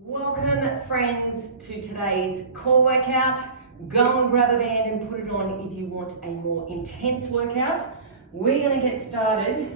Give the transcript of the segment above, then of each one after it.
Welcome friends to today's core workout. Go and grab a band and put it on if you want a more intense workout. We're going to get started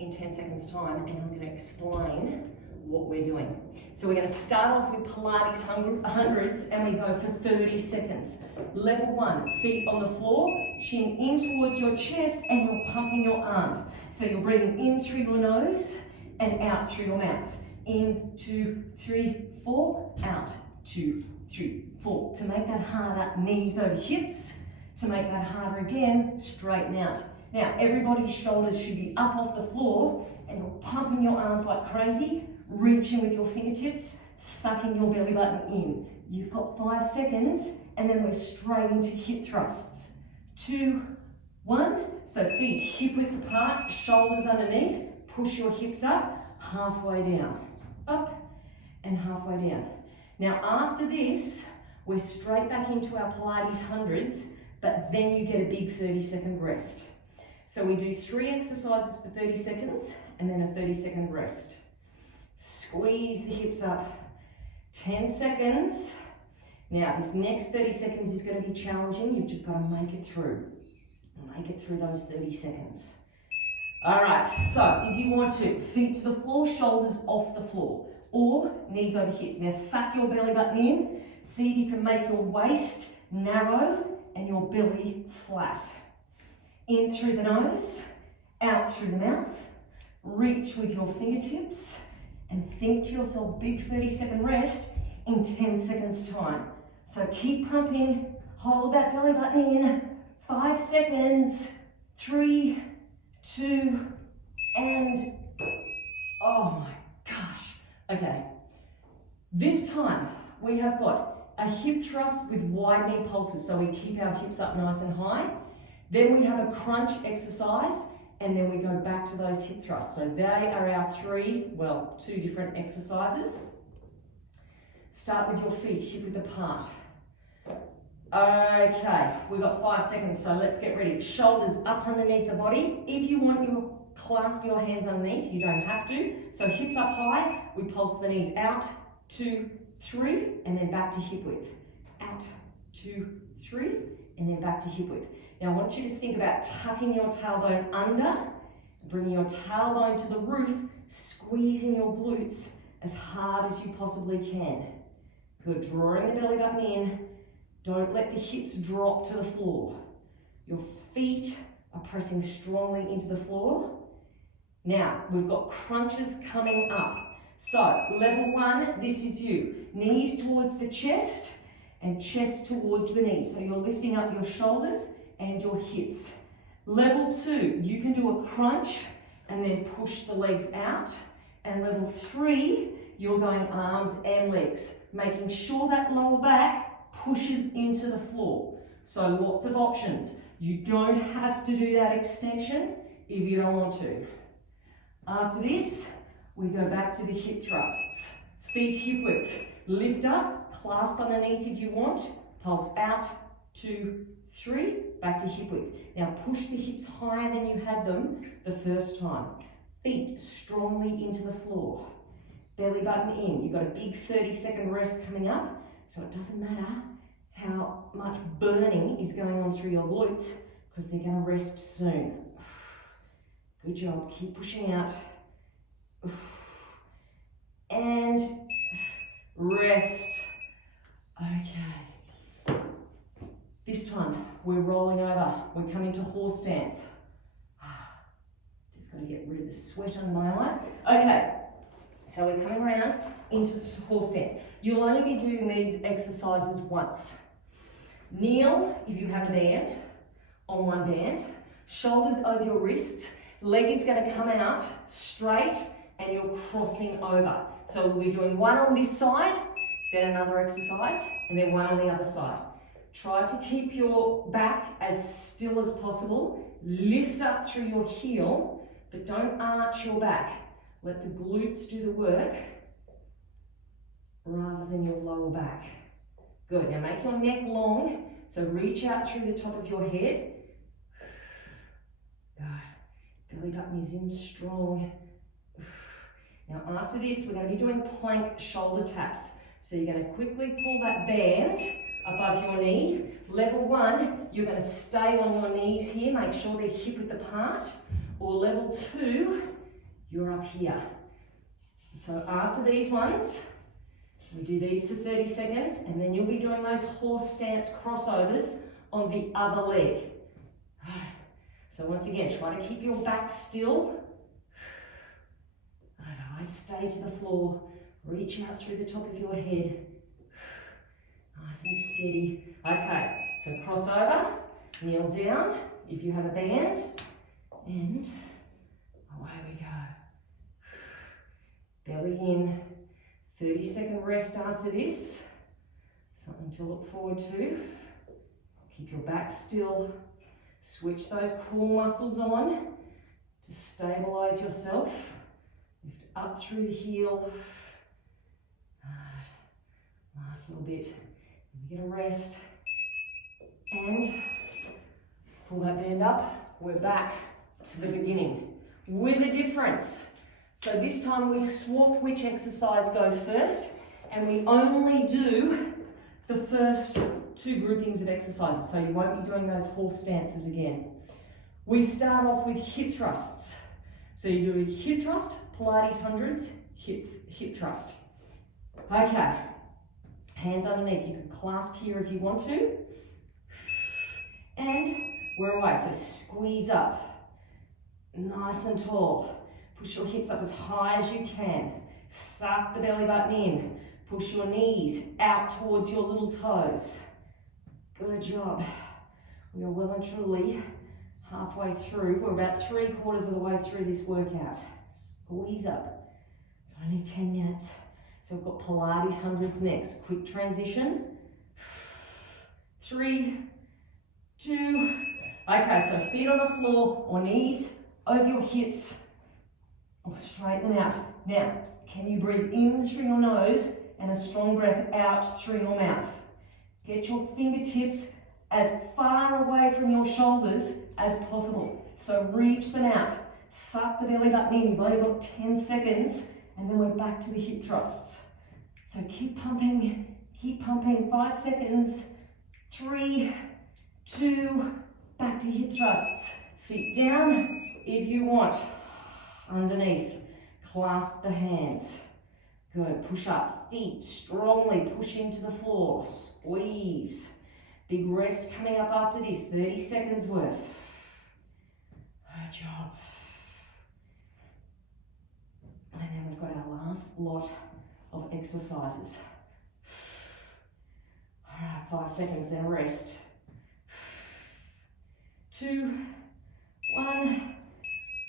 in 10 seconds time and I'm going to explain what we're doing. So we're going to start off with Pilates hundreds and we go for 30 seconds. Level 1, feet on the floor, chin in towards your chest and you're pumping your arms. So you're breathing in through your nose and out through your mouth. In, 2, 3, 4, out, 2, 3, 4. To make that harder, knees over hips. To make that harder again, straighten out. Now, everybody's shoulders should be up off the floor and you're pumping your arms like crazy, reaching with your fingertips, sucking your belly button in. You've got 5 seconds and then we're straight into hip thrusts. 2, 1. So feet hip width apart, shoulders underneath, push your hips up, halfway down. Up and halfway down. Now after this, we're straight back into our Pilates hundreds, but then you get a big 30-second rest. So we do 3 exercises for 30 seconds and then a 30-second rest. Squeeze the hips up. 10 seconds. Now this next 30 seconds is going to be challenging. You've just got to make it through. Make it through those 30 seconds. All right, so if you want to, feet to the floor, shoulders off the floor, or knees over hips. Now suck your belly button in, see if you can make your waist narrow and your belly flat. In through the nose, out through the mouth, reach with your fingertips, and think to yourself, big 30-second rest in 10 seconds time. So keep pumping, hold that belly button in, 5 seconds, 3, 2, and oh my gosh. Okay, this time we have got a hip thrust with widening pulses, so we keep our hips up nice and high. Then we have a crunch exercise, and then we go back to those hip thrusts. So they are our 2 different exercises. Start with your feet hip width apart. Okay, we've got 5 seconds, so let's get ready. Shoulders up underneath the body. If you want, you clasp your hands underneath, you don't have to. So hips up high, we pulse the knees out, 2, 3, and then back to hip width. Out, 2, 3, and then back to hip width. Now I want you to think about tucking your tailbone under, bringing your tailbone to the roof, squeezing your glutes as hard as you possibly can. Good, drawing the belly button in. Don't let the hips drop to the floor. Your feet are pressing strongly into the floor. Now, we've got crunches coming up. So, level 1, this is you. Knees towards the chest and chest towards the knees. So you're lifting up your shoulders and your hips. Level 2, you can do a crunch and then push the legs out. And level 3, you're going arms and legs, making sure that lower back pushes into the floor. So lots of options. You don't have to do that extension if you don't want to. After this, we go back to the hip thrusts. Feet hip width. Lift up, clasp underneath if you want. Pulse out, 2, 3, back to hip width. Now push the hips higher than you had them the first time. Feet strongly into the floor. Belly button in. You've got a big 30-second rest coming up, so it doesn't matter how much burning is going on through your glutes because they're going to rest soon. Good job. Keep pushing out. And rest. Okay. This time we're rolling over. We're coming to horse stance. Just got to get rid of the sweat under my eyes. Okay. So we're coming around into horse stance. You'll only be doing these exercises once. Kneel if you have a band, on one band. Shoulders over your wrists. Leg is going to come out straight and you're crossing over. So we'll be doing one on this side, then another exercise, and then one on the other side. Try to keep your back as still as possible. Lift up through your heel, but don't arch your back. Let the glutes do the work rather than your lower back. Good, now make your neck long, so reach out through the top of your head. Good, belly button is in strong. Now after this, we're going to be doing plank shoulder taps. So you're going to quickly pull that band above your knee. Level 1, you're going to stay on your knees here, make sure they're hip-width apart. Or level 2, you're up here. So after these ones, we do these for 30 seconds, and then you'll be doing those horse stance crossovers on the other leg. So once again, try to keep your back still. Eyes stay to the floor. Reach out through the top of your head. Nice and steady. Okay, so crossover, kneel down if you have a band, and away we go. Belly in. 30-second rest after this. Something to look forward to. Keep your back still. Switch those core muscles on to stabilize yourself. Lift up through the heel. Last little bit. You get a rest. And pull that band up. We're back to the beginning with a difference. So this time we swap which exercise goes first, and we only do the first 2 groupings of exercises, so you won't be doing those horse stances again. We start off with hip thrusts. So you do a hip thrust, Pilates hundreds, hip thrust. Okay, hands underneath. You can clasp here if you want to. And we're away, so squeeze up, nice and tall. Push your hips up as high as you can. Suck the belly button in. Push your knees out towards your little toes. Good job. We are well and truly halfway through. We're about 3/4 of the way through this workout. Squeeze up. It's only 10 minutes. So we've got Pilates hundreds next. Quick transition. 3, 2. Okay, so feet on the floor or knees over your hips. Or straighten them out. Now, can you breathe in through your nose and a strong breath out through your mouth? Get your fingertips as far away from your shoulders as possible. So reach them out. Suck the belly button in. You've only got 10 seconds, and then we're back to the hip thrusts. So keep pumping, 5 seconds. 3, 2, back to hip thrusts. Feet down if you want. Underneath, clasp the hands. Good, push up, feet strongly push into the floor, squeeze. Big rest coming up after this, 30 seconds worth. Good job. And then we've got our last lot of exercises. All right, 5 seconds, then rest. 2, 1,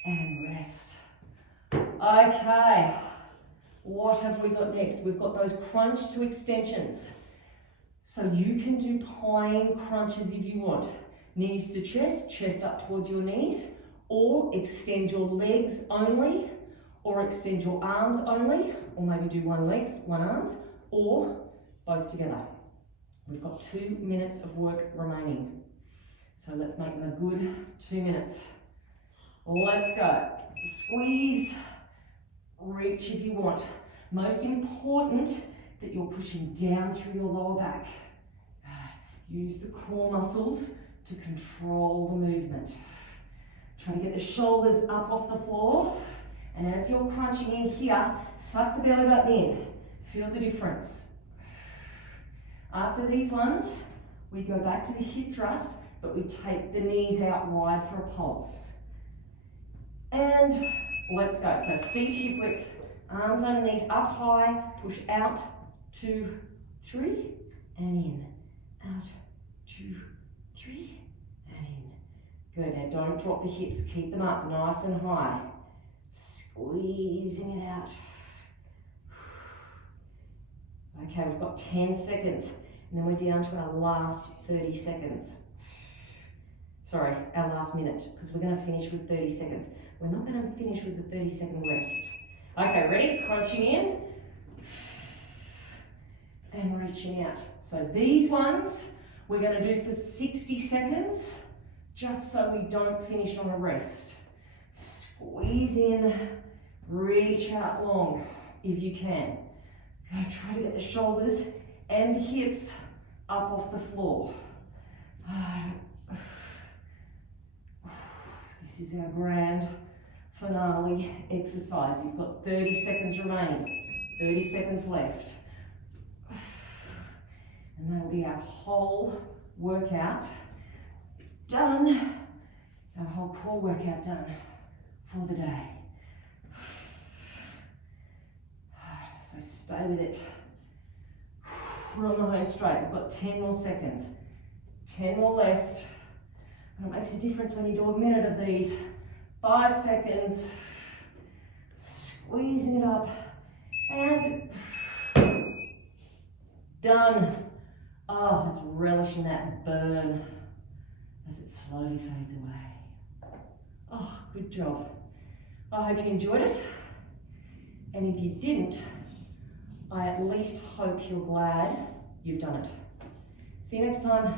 and rest. Okay, what have we got next? We've got those crunch to extensions. So you can do plain crunches if you want. Knees to chest, chest up towards your knees, or extend your legs only, or extend your arms only, or maybe do one legs, one arms, or both together. We've got 2 minutes of work remaining. So let's make them a good 2 minutes. Let's go. Squeeze, reach if you want. Most important that you're pushing down through your lower back. Use the core muscles to control the movement. Try to get the shoulders up off the floor. And if you're crunching in here, suck the belly button in. Feel the difference. After these ones, we go back to the hip thrust, but we take the knees out wide for a pulse. And let's go. So feet hip width, arms underneath, up high, push out, 2, 3, and in. Out, 2, 3, and in. Good, now don't drop the hips, keep them up nice and high. Squeezing it out. Okay, we've got 10 seconds, and then we're down to our last 30 seconds. Sorry, our last minute, because we're going to finish with 30 seconds. We're not going to finish with the 30-second rest. Okay, ready? Crunching in. And reaching out. So these ones, we're going to do for 60 seconds, just so we don't finish on a rest. Squeeze in, Reach out long if you can. Try to get the shoulders and the hips up off the floor. This is our grand finale exercise. You've got 30 seconds remaining, 30 seconds left. And that'll be our whole workout done, our whole core workout done for the day. So stay with it. We're on the home straight. We've got 10 more seconds. 10 more left. And it makes a difference when you do a minute of these. 5 seconds. Squeezing it up. And done. Oh, let's relish in that burn as it slowly fades away. Oh, good job. I hope you enjoyed it. And if you didn't, I at least hope you're glad you've done it. See you next time.